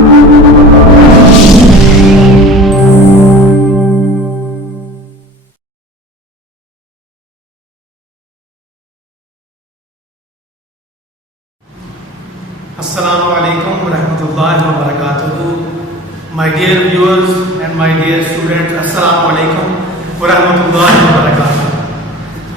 Assalamu alaikum warahmatullahi wabarakatuh. My dear viewers and my dear students, Assalamu alaikum warahmatullahi wabarakatuh.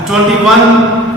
21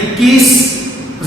21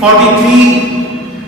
43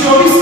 24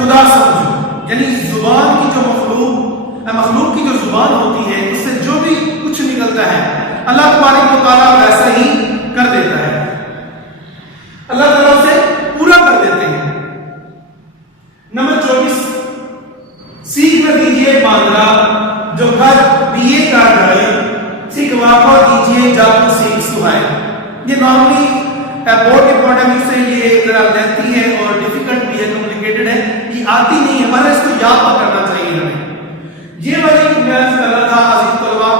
خدا سمجھو، یعنی زبان کی جو مخلوق کی جو زبان ہوتی ہے، اس سے جو بھی کچھ نکلتا ہے اللہ تبارک و تعالیٰ ویسا ہی کر دیتا ہے، اللہ تعالیٰ سے پورا کر دیتے ہیں۔ نمبر 24، سیکھ نہ دیجیے باندرا جو گھر بیے کا ڈرائے، سیکھ واقع دیجیے جب سیکھ سہائے۔ یہ نارملی بورڈ کے پوائنٹ آف ویو سے یہ ذرا لینتھی ہے اور ڈیفیکلٹ بھی ہے، کمپلیکیٹڈ ہے، یہ آتی نہیں ہے، مگر اس کو یاد کرنا چاہیے ہمیں۔ یہ والی میں کر رہا تھا عزیز طلباء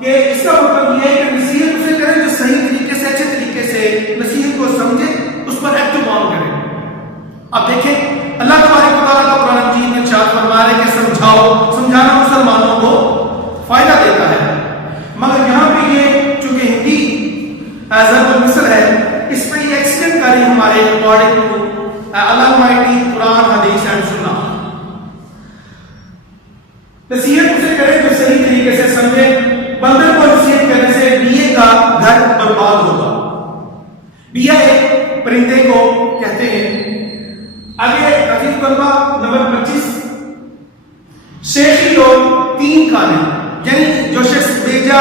کہ اس کا مطلب یہ ہے کہ نصیحت اسے کریں جو صحیح طریقے سے، اچھے طریقے سے نصیحت کو سمجھے، اس پر ایکٹو آن کریں۔ اب دیکھیں اللہ تبارک و تعالیٰ کا قرآن مجید میں ارشاد فرما رہے کہ سمجھانا مسلمانوں کو فائدہ دیتا ہے، مگر یہاں پہ یہ چونکہ ہندی ضرب المثل ہے، اس پہ یہ ایکسٹینڈ کری ہمارے اکارڈنگ ٹو اللہ المائٹی قرآن حدیث اینڈ سنہ۔ نصیحت اسے کرے جو صحیح طریقے سے سمجھے، بندر کو نصیحت کرنے سے بیے کا گھر برباد ہوگا۔ بیا ایک پرندے کو کہتے ہیں۔ آگے عزیز طلباء نمبر 25، شیخی لوگ تین کانے، یعنی جو شخص بیجا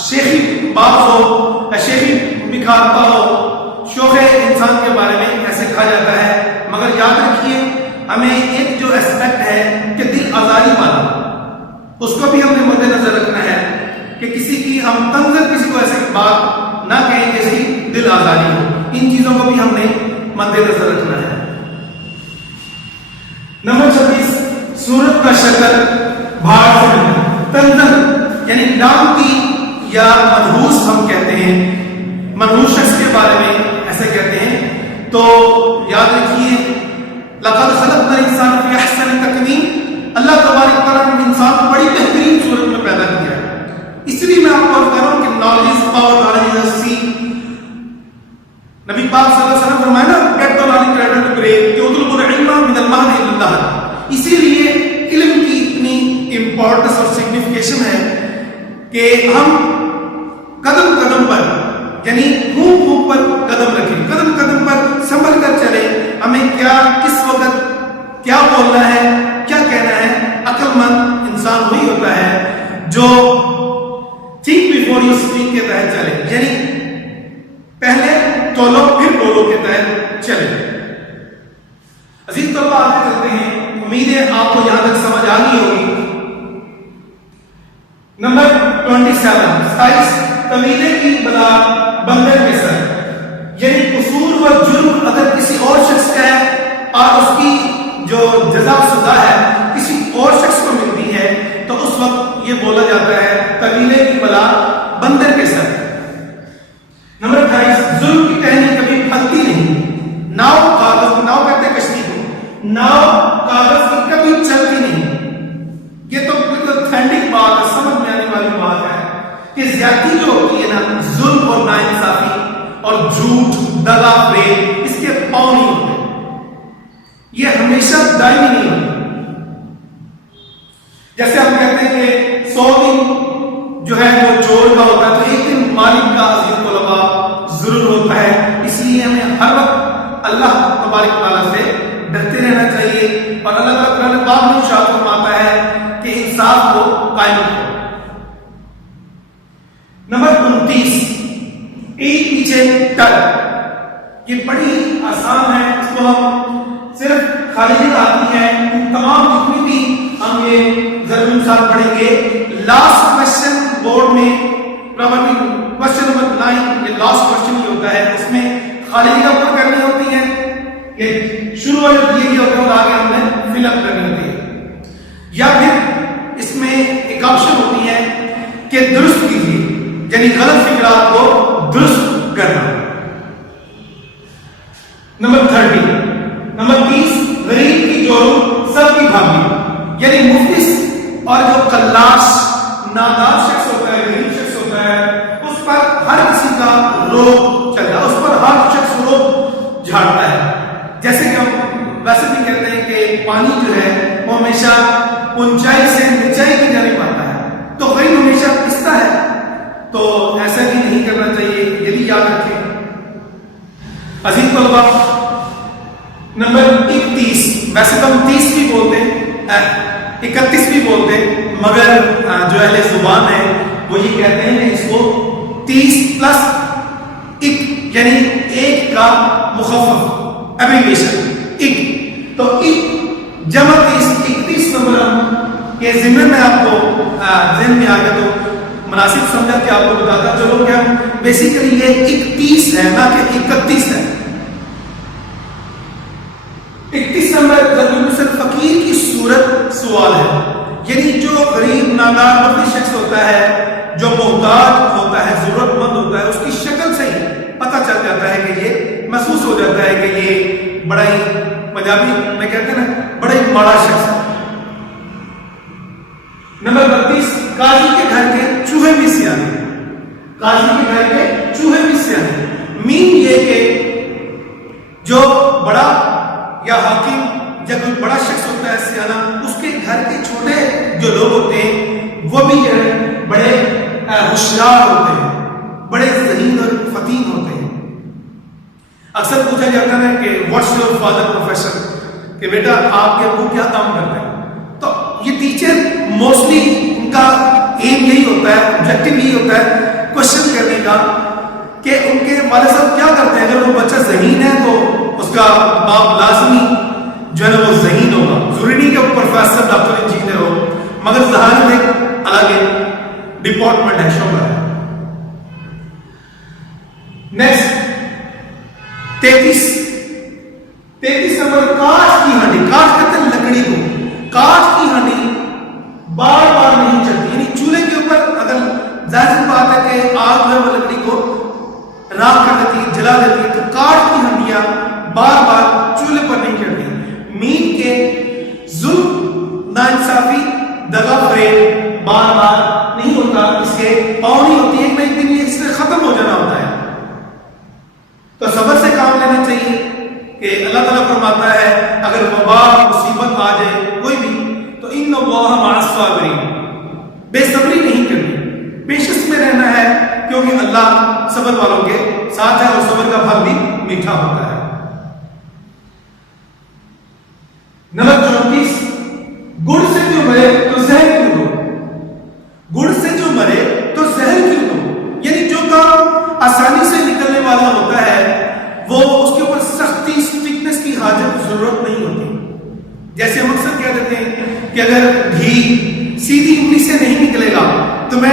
شیخی بات ہو، شیخی بکھارتا ہو، شوخ انسان کے بارے میں ایسے کہا جاتا ہے، مگر یاد رکھیے ہمیں ایک جو اسپیکٹ ہے کہ دل آزاری والا، اس کو بھی ہم نے مد نظر رکھنا ہے کہ کسی کی ہم تنظر کسی کو ایسی بات نہ کہیں جیسی دل آزاری ہو، ان چیزوں کو بھی ہم نے مد نظر رکھنا ہے۔ نمبر 26، صورت کا شکل بھاڑ سے تنظر، یعنی لامتی یا منحوس ہم کہتے ہیں، منحوس شخص کے بارے میں ایسے کہتے ہیں، تو یاد رکھیے لقد خلقنا الانسان فی احسن تقویم، اللہ تبارک تعالیٰ نے انسان کو بڑی بہترین صورت میں پیدا کیا ہے۔ اس لیے میں آپ کو کہہ رہا ہوں کہ knowledge is power, knowledge is sea. نبی پاک صلی اللہ علیہ وسلم فرمایا نا get the knowledge reader to grave, کہ اطلبوا العلم من المہد الی اللحد۔ اسی لیے علم کی اتنی امپورٹنس اور سگنیفیکیشن ہے کہ ہم قدم قدم پر، یعنی پھونک پھونک پر قدم رکھیں، قدم قدم پر سنبھل کر چلیں، ہمیں کیا کس وقت کیا بولنا ہے، کیا کہنا ہے۔ عقل مند انسان وہی ہوتا ہے جو think before you speak کے تحت چلے، یعنی پہلے تولو پھر بولو کے تحت چلے۔ عزیز طلباء آگے چلتے ہیں، امید ہے آپ کو یہاں تک سمجھ آ گئی ہوگی۔ نمبر 27، قبیلے کی بلا بندر کے سر، یعنی قصور و جرم اگر کسی اور شخص کا ہے اور اس کی جو جزا سزا ہے کسی اور شخص کو ملتی ہے، تو اس وقت یہ بولا جاتا ہے قبیلے کی بلا بندر کے سر۔ نمبر 28، ظلم کی ٹہنی کبھی پھلتی نہیں، ناؤ کاغذ، ناؤ کہتے ہیں کشتی کو، ناؤ کاغذ کی کبھی چلتی نہیں۔ یہ تو بالکل اتھینٹک بات ہے، سمجھ میں آنے والی بات ہے کہ زیادتی جو ہوتی ہے نا، ظلم اور ناانصافی اور جھوٹ، دغا فریب، اس کے پاؤں نہیں ہوتے، یہ ہمیشہ دائمی نہیں ہوتے۔ جیسے ہم کہتے ہیں کہ 100 دن جو ہے وہ چور کا ہوتا ہے، تو ایک دن مالک کا عزیز طلباء ضرور ہوتا ہے۔ اس لیے ہمیں ہر وقت اللہ تبارک تعالیٰ سے ڈرتے رہنا چاہیے، اور اللہ تعالیٰ نے بعد میں ارشاد فرماتا ہے کہ انصاف کو قائم رکھو۔ نمبر 29، ایک پیچھے ٹر، یہ بڑی آسان ہے، اس کو ہم صرف خارجی آتی ہے، تمام جتنی بھی ہم یہ ضرور مثال پڑھیں گے۔ لاسٹ کوشچن بورڈ میں پرابلی کوشچن نمبر 9، یہ لاسٹ کوشچن ہی ہوتا ہے، اس میں خارجی کا پر کرنی ہوتی ہے کہ شروع والے دیے گئے ہوتے ہیں اور آگے ہم نے فل اپ کرنی ہوتی ہے، یا پھر اس میں ایک آپشن ہوتی ہے کہ درست کیجیے، یعنی غلط فکرات کو درست کرنا۔ نمبر 30، نمبر 30، غریب کی جورو سب کی بھابھی، یعنی مفلس اور جو قلاش نادار شخص ہوتا ہے، غریب شخص ہوتا ہے، اس پر ہر کسی کا روب چلتا ہے، اس پر ہر شخص روب جھاڑتا ہے۔ جیسے کہ ہم ویسے بھی کہتے ہیں کہ پانی جو ہے وہ ہمیشہ اونچائی سے نچائی کی جانب آتا ہے، تو غریب ہمیشہ پستا ہے، تو ایسا بھی نہیں کرنا چاہیے، یہ بھی یاد رکھیں۔ عزیز طلباء نمبر 31، ویسے تو ہم 30 بھی بولتے ہیں 31 بھی بولتے ہیں، مگر جو اہل زبان ہے وہ یہ کہتے ہیں کہ اس کو 30 پلس 1 یعنی 1 کا مخفف ایبریویشن 1، تو 1 جمع 30 31 نمبر کے ضمن میں آپ کو ذہن میں آ گیا تو مناسب سمجھا کہ آپ کو بتاتا چلو کہ ہم بیسیکلی یہ 31 ہے نہ کہ 31 ہے۔ 31 نمبر ضرب المثل فقیر کی صورت سوال ہے، یعنی جو غریب نادار مفلس شخص ہوتا ہے، جو محتاج ہوتا ہے، ضرورت مند ہوتا ہے، اس کی شکل سے ہی پتہ چل جاتا ہے کہ یہ محسوس ہو جاتا ہے کہ یہ بڑا ہی پنجابی میں کہتے ہیں نا بڑا ہی بڑا شخص ہے۔ نمبر 32 قاضی کے گھر کے چوہے بھی سیانے، قاضی کے گھر کے چوہے بھی سیانے، مین یہ کہ جو بڑا یا حاکم یا کوئی بڑا شخص ہوتا ہے سیانا، اس کے گھر کے چھوٹے جو لوگ ہوتے ہیں وہ بھی جو ہے بڑے ہوشیار ہوتے ہیں، بڑے ذہین اور فطین ہوتے ہیں۔ اکثر پوچھا جاتا ہے کہ واٹس یور فادر پروفیشن، کہ بیٹا آپ کے ابو کیا کام کرتے ہیں، تو یہ ٹیچر موسٹلی ان کا ایم یہی ہوتا ہے، آبجیکٹو یہی ہوتا ہے کوشچن کرنے کا کہ ان کے والد صاحب کیا کرتے ہیں۔ اگر وہ بچہ ذہین ہے تو اس کا باپ لازمی جو ہے نا وہ ذہین ہوگا، ضروری نہیں کہ وہ پروفیسر ڈاکٹر انجینئر ہو، مگر ظاہر ایک الگ ڈپارٹمنٹ ہے، شعبہ ہے۔ نیکسٹ 33 نمبر کاٹ کی ہانڈی، کاٹ کہتے ہیں لکڑی کو، کاٹ کی ہانڈی بار بار نہیں چلتی، یعنی چولہے کے اوپر اگر ظاہر سی بات ہے کہ آگ جو ہے وہ لکڑی کو راکھ کر دیتی ہے، جلا دیتی ہے، تو کاٹ کی ہانڈیاں بار بار چولہے پر نہیں چڑھتی، مین کے ظلم ناانصافی دغا فریب بار بار نہیں ہوتا، اس کے پاؤں نہیں ہوتی، ایک نہ ایک دن یہ اس سے ختم ہو جانا ہوتا ہے۔ تو صبر سے کام لینا چاہیے کہ اللہ تعالیٰ فرماتا ہے اگر وبا مصیبت آ جائے کوئی بھی تو ان اللہ مع الصابرین، بے صبری نہیں کرنی، پیشنس میں رہنا ہے، کیونکہ اللہ صبر والوں کے ساتھ ہے اور صبر کا پھل بھی میٹھا ہوتا ہے۔ نمبر 34 گڑ سے جو مرے تو زہر کیوں دو، گڑ سے جو مرے تو زہر کیوں دو، یعنی جو کام آسانی سے نکلنے والا ہوتا ہے وہ اس کے اوپر سختی اسٹرکٹنس کی حاجت ضرورت نہیں ہوتی۔ جیسے ہم اکثر کہہ دیتے ہیں کہ اگر گھی سیدھی انگلی سے نہیں نکلے گا تو میں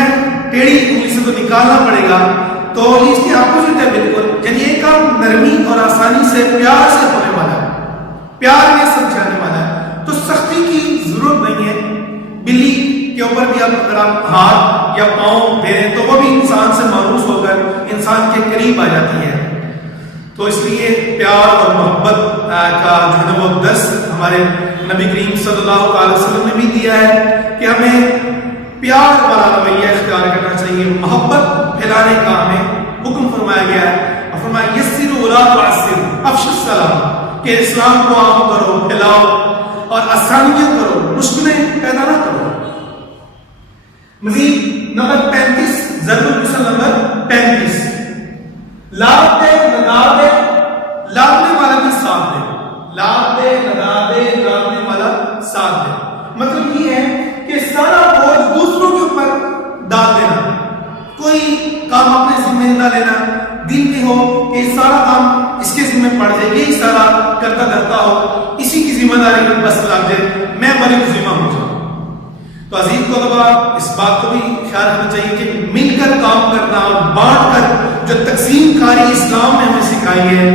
ٹیڑھی انگلی سے تو نکالنا پڑے گا، تو اس کے اپوزٹ ہے بالکل، یعنی یہ کام نرمی اور آسانی سے پیار سے ہونے والا ہے، پیار میں سمجھانے والا ہے، تو سختی کی ضرورت نہیں ہے۔ بلی کے اوپر بھی اگر آپ ہاتھ یا پاؤں دے رہے تو وہ بھی انسان سے مانوس ہو کر انسان کے قریب آ جاتی ہے، تو اس لیے پیار اور محبت کا جو ہے وہ درس ہمارے نبی کریم صلی اللہ علیہ وسلم نے بھی دیا ہے کہ ہمیں پیار والا رویہ اختیار کرنا چاہیے، محبت پھیلانے کا ہمیں حکم فرمایا گیا ہے، اور فرمایا یسروا ولا تعسروا، افشوا السلام، کہ اسلام کو عام کرو، پھیلاؤ اور آسانیاں کرو، مشکلیں پیدا نہ کرو۔ مزید نمبر 35 ضرب المثل نمبر 35 لات دے لگا دے لاگنے والا بھی ساتھ دے، لات دے لگا دے لاگنے والا ساتھ دے، مطلب یہ ہے کہ سارا بوجھ دوسروں کے اوپر ڈال دینا، کوئی کام اپنے ذمہ نہ لینا، دل میں ہو کہ سارا کام اس کے ذمہ پڑ جائے، یہی سارا کرتا دھرتا ہو، اسی کی ذمہ داری میں بس لگ جائے، میں بڑی ذمہ ہو جاؤں۔ تو عزیز طلباء اس بات کو بھی خیال رکھنا چاہیے کہ مل کر کام کرنا اور بانٹ کر جو تقسیم کاری اسلام نے ہمیں سکھائی ہے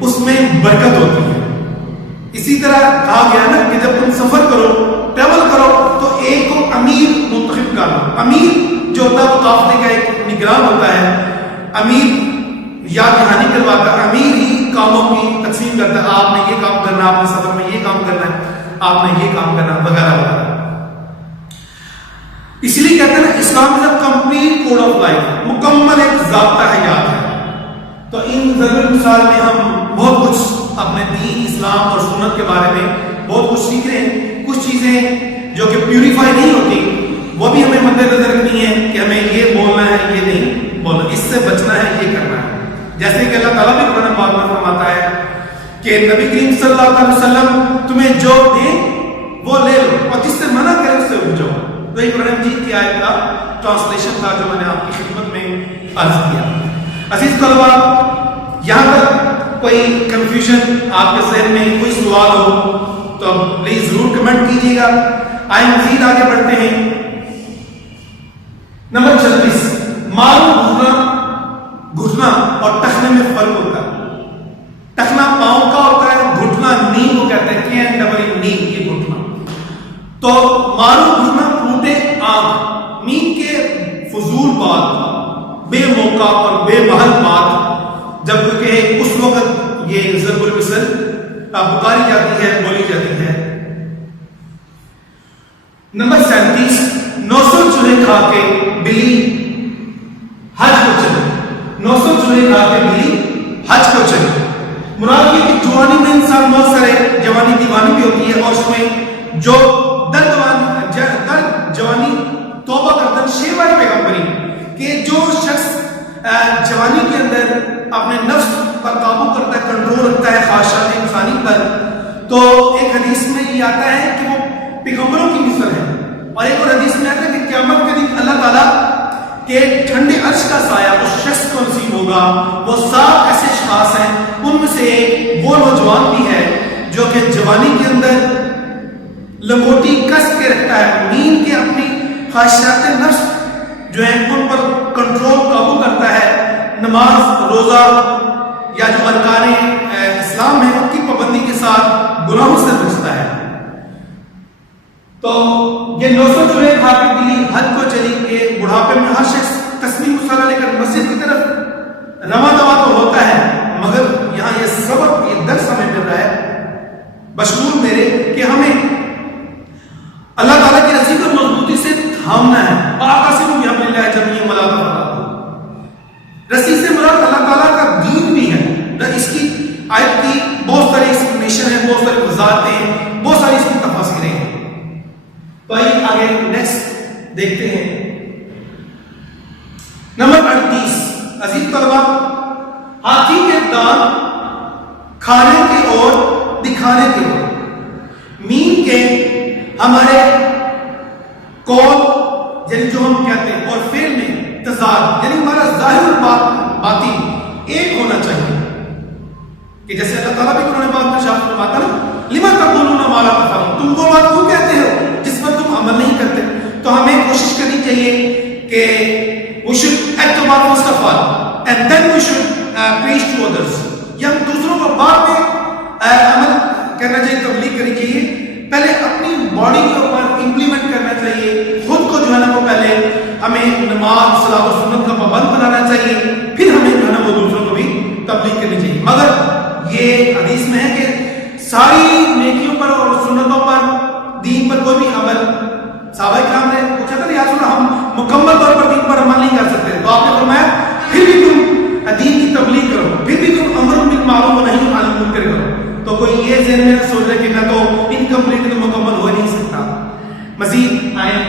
اس میں برکت ہوتی ہے۔ اسی طرح کہا گیا نا کہ جب تم سفر کرو، ٹریول کرو، تو ایک کو امیر منتخب کر لو، امیر جو ہوتا ہے وہ قافلے کا ایک نگران ہوتا ہے، امیر یاد دہانی کرواتا ہے، امیر ہی کاموں کی تقسیم کرتا ہے، آپ نے یہ کام کرنا، آپ نے سفر میں یہ کام کرنا ہے، آپ نے یہ کام کرنا وغیرہ وغیرہ۔ اس لیے کہتے ہیں Islam is a complete code of life, مکمل ایک ضابطہ حیات ہے۔ تو ان ضرور مثال میں ہم بہت کچھ اپنے دین اسلام اور سنت کے بارے میں بہت کچھ سیکھ رہے ہیں، کچھ چیزیں جو کہ پیوریفائی نہیں ہوتی وہ بھی ہمیں مد نظر رکھنی ہے کہ ہمیں یہ بولنا ہے، یہ نہیں بولنا، اس سے بچنا ہے، یہ کرنا ہے۔ جیسے کہ اللہ تعالیٰ بھی قرآن پاک میں فرماتا ہے کہ نبی کریم صلی اللہ علیہ وسلم تمہیں جو دے وہ لے لو اور جس سے منع کرے اس سے رک جاؤ. تو یہ قرآن مجید کی آیت کا ٹرانسلیشن تھا جو میں نے آپ کی خدمت میں عرض کیا. عزیز طلبا، یہاں پر کوئی کنفیوژن آپ کے ذہن میں کوئی سوال ہو تو پلیز ضرور کمنٹ کیجیے گا. آئیں مزید آگے بڑھتے ہیں. نمبر 26، مارو گھٹنا اور ٹخنے میں فرق ہوتا ہے. ٹخنا پاؤں کا ہوتا ہے، گھٹنا نی کو کہتے ہیں، نی یہ گھٹنا. تو مارو گھٹنا پھوٹے آنکھ، مین کے فضول بات، بے موقع اور بے محل بات، جبکہ اس وقت یہ ضرب المثل پکاری جاتی ہے، بولی جاتی ہے. نمبر 37، 900 چوہے کھا کے بلی حج کو چلے. 900 چوہے کھا کے بلی حج کو چلے. مراد یہ کہ جوانی میں انسان بہت سارے جوانی دیوانی بھی ہوتی ہے، اور اس میں جو در جوانی توبہ کردن شیوہ پیغمبری کہ جو شخص جوانی کے اندر اپنے نفس پر قابو کرتا ہے، کنٹرول رکھتا ہے خواہشات انسانی پر، تو ایک حدیث میں یہ آتا ہے کہ وہ پیغمبروں کی مثل ہے. اور ایک اور حدیث میں آتا ہے کہ قیامت کے دن اللہ تعالیٰ کہ ٹھنڈے عرش کا سایہ اس شخص کو نصیب ہوگا. وہ 7 ایسے اشخاص ہیں، ان میں سے ایک وہ نوجوان بھی ہے جو کہ جوانی کے اندر لنگوٹی کس کے رکھتا ہے، نیند کے اپنی خواہشات نفس جو ہیں ان پر کنٹرول قابو کرتا ہے، نماز روزہ یا جو ارکان اسلام ہے ان کی پابندی کے ساتھ گناہوں سے بچتا ہے. تو یہ 900 چوہے کھا کے بلی حج کو چلی کہ بڑھاپے میں ہر شخص تسبیح مصلی لے کر مسجد کی طرف رواں دوا تو ہوتا ہے، مگر یہاں یہ سبق، یہ درس ہمیں مل رہا ہے بشمول میرے کہ ہمیں اللہ تعالیٰ کی رسی کو مضبوطی سے تھامنا ہے. آقاسم بھی ہمیں اللہ جمعی ملاقہ فرات، رسی سے مراد اللہ تعالیٰ کا دین بھی ہے. اس کی آیت کی بہت ساری ایکسپلینیشن ہے، بہت ساری وضاحتیں ہیں، بہت ساری اس کی تفاسیریں ہیں. تو آئیے آگے نیکسٹ دیکھتے ہیں. نمبر 38، عزیز طلبا، ہاتھی کے دانت کھانے کے اور دکھانے کے اور مین کے ہمارے قول یعنی جو ہم کہتے ہیں اور فعل میں تضاد، یعنی ہمارا ظاہر اور باطن ایک ہونا چاہیے. کہ جیسے اللہ تعالیٰ بھی قرآن پاک میں ارشاد فرماتا ہے لما تقولون ما لا تفعلون، تم وہ بات کیوں کہتے ہو جس پر تم عمل نہیں کرتے. تو ہمیں کوشش کرنی چاہیے کہ we should act about first of all and then we should preach to others. یا ہم دوسروں کو بعد میں عمل کرنا چاہیے، تبلیغ کرنی چاہیے. پہلے اپنی باڈی کے اوپر امپلیمنٹ کرنا چاہیے، خود کو جو ہے نا وہ پہلے ہمیں نماز صلاۃ و سنت کا پابند بنانا چاہیے، پھر ہمیں جو ہے نا وہ دوسروں کو بھی تبلیغ کرنی چاہیے. مگر یہ حدیث میں ہے کہ ساری نیکیوں پر اور سنتوں پر، دین پر کوئی بھی عمل، صحابہ کرام نے پوچھا تھا یا رسول ہم مکمل طور پر دین پر عمل نہیں کر سکتے، تو آپ نے فرمایا پھر بھی تم دین کی تبلیغ کرو، پھر بھی تم امر بالمعروف و نہی عن المنکر کرو. تو کوئی یہ ذہن میں سوچ رہے کہ میں تو انکمپلیٹ تو مکمل ہو نہیں سکتا. مزید آئیں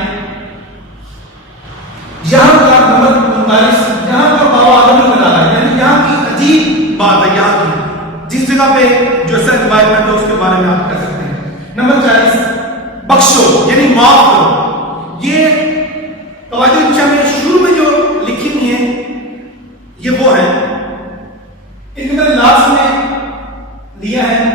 یہاں کا نمبر 39، یہاں کا بابا آدمی بنا رہا ہے، یعنی یہاں کی عجیب بات ہے. یہاں کی جس جگہ پہ جو ایسا انوائرمنٹ ہے اس کے بارے میں آپ کہہ سکتے ہیں. نمبر 40، بخشو یعنی معاف کرو. یہ قواعد انشاء میں شروع میں جو لکھی ہوئی ہیں یہ وہ ہے، ان میں لاسٹ میں لیا ہے.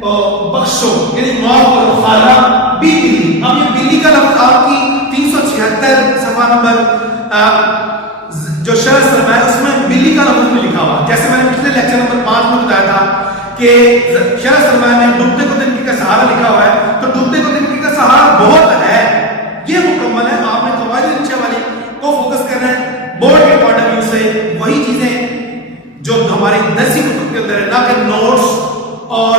تو بخشو یعنی معاف کرو. خالہ بی بلی، اب یہ بلی کا لفظ آپ کی 376 صفحہ نمبر جو شرح سرما ہے اس میں بلی کا لفظ میں لکھا ہوا. جیسے میں نے پچھلے لیکچر نمبر 5 میں بتایا تھا کہ شرح سرما میں ڈوبتے کو تنکی کا سہارا لکھا ہوا ہے، تو ڈوبتے کو تنکی کا سہارا بہت ہے، یہ مکمل ہے. آپ نے قواعد انشاء والی کو فوکس کرنا ہے بورڈ کے پوائنٹ آف ویو سے، وہی چیزیں جو ہماری درسی کتب کے اندر ہے، نہ کہ نوٹس اور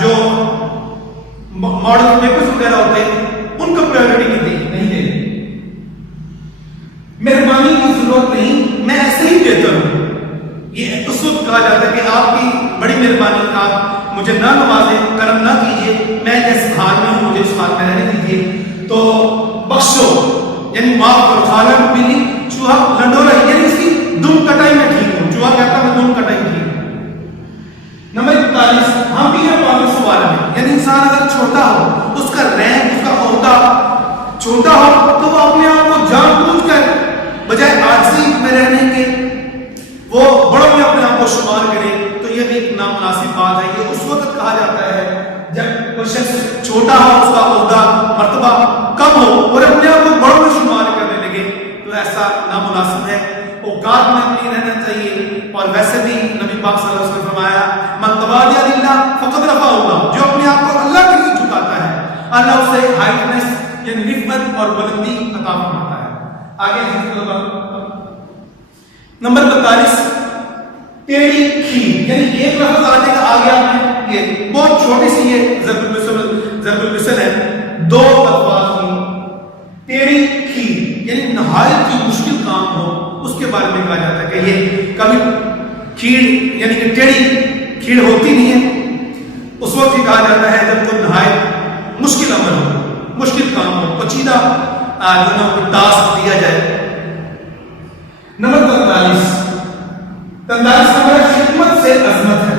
جو ماڈل پیپرز وغیرہ ہوتے ہیں ان کو پرائیورٹی نہیں دینی. مہربانی کی ضرورت نہیں، میں ایسے ہی دیتا ہوں. یہ اس وقت کہا جاتا ہے کہ آپ کی بڑی مہربانی، آپ مجھے نہ نوازیں، کرم نہ کیجیے، میں جس حال میں ہوں مجھے اس حال میں رہنے دیجیے. تو بخشو یعنی معاف کرو. خالہ بلی، چوہا لنڈولا یعنی اس کی دم کٹائی میں ٹھیک ہوں. چوہا کہتا میں دم کٹائی ٹھیک ہوں. نمبر 41، 45 ہم بھی ہیں پاک سوال میں، یعنی انسان اگر چھوٹا ہو، اس کا رینک، اس کا عہدہ چھوٹا ہو، تو وہ اپنے آپ کو جان بوجھ کر بجائے عاجزی میں رہنے کے وہ بڑوں میں اپنے آپ کو شمار کرے، تو یہ بھی ایک نامناسب بات ہے۔ یہ اس وقت کہا جاتا ہے جب کوئی شخص چھوٹا ہو، اس کا عہدہ مرتبہ کم ہو اور اپنے آپ کو بڑوں میں شمار کرنے لگے، تو ایسا نامناسب ہے۔ اوقات میں اپنی رہنا چاہیے، اور ویسے بھی نبی پاک صلی اللہ علیہ وسلم نے فرمایا من تواضع للہ فقد رفعہ اللہ، جو اپنے آپ کو اللہ کے لیے جھکاتا ہے اللہ اسے ہائٹنس یعنی رفعت اور بلندی عطا فرماتا ہے۔ آگے نمبر 42 ٹیڑھی کھیر، یعنی ایک لفظ آنے کا آگے آپ نے یہ بہت چھوٹی سی یہ ضرب المثل ہے، دو الفاظ کی ٹیڑھی کھیر، یعنی نہایت جو مشکل کام ہو اس کے بارے میں کہا جاتا ہے کہ یہ کبھی کھیر یعنی کہ ٹیڑھی کھیر ہوتی نہیں ہے، اس وقت یہ کہا جاتا ہے جب کوئی نہایت مشکل عمل ہو، مشکل کام ہو، پیچیدہ ٹاسک دیا جائے۔ نمبر 43 نمبر خدمت سے عظمت ہے،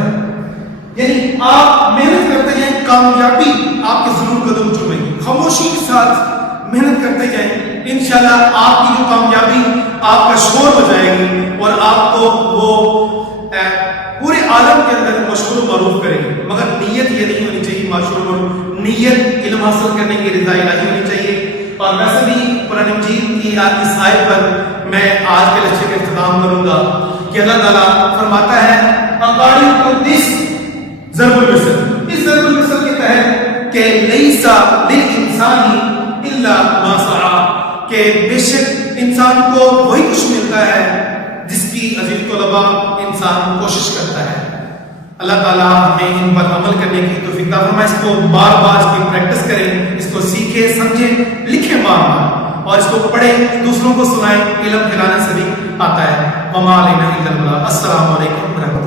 یعنی آپ محنت کرتے ہیں، کامیابی آپ کے ضرور قدم چومے گی، خاموشی کے ساتھ محنت کرتے جائیں، انشاءاللہ آپ کی جو کامیابی آپ کا شور بجائے گی اور آپ کو وہ پورے عالم کے اندر مشہور و معروف کرے گی۔ مگر نیت یہ نہیں ہونی چاہیے مشہور و معروف، نیت علم حاصل کرنے کی رضا الہی ہونی چاہیے۔ اور ویسے بھی قرآن مجید کی اس آیت پر میں آج کے لیکچر کا اختتام کروں گا کہ اللہ تعالیٰ فرماتا ہے اقاری کو دس ضرب المثل، اس ضرب المثل کے تحت کہ لیسا للانسان الا ما سعی، کہ بے شک انسان کو وہی کچھ ملتا ہے جس کی عزیز طلبہ انسان کوشش کرتا ہے۔ اللہ تعالیٰ ہمیں ان پر عمل کرنے کی توفیق عطا فرمائے، اس کو بار بار اس کی پریکٹس کریں، اس کو سیکھیں، سمجھیں، لکھیں بار بار، اور اس کو پڑھیں، دوسروں کو سنائیں، علم پھیلانے سے بھی آتا ہے۔ وما علینا الا البلاغ۔ السلام علیکم ورحمۃ اللہ۔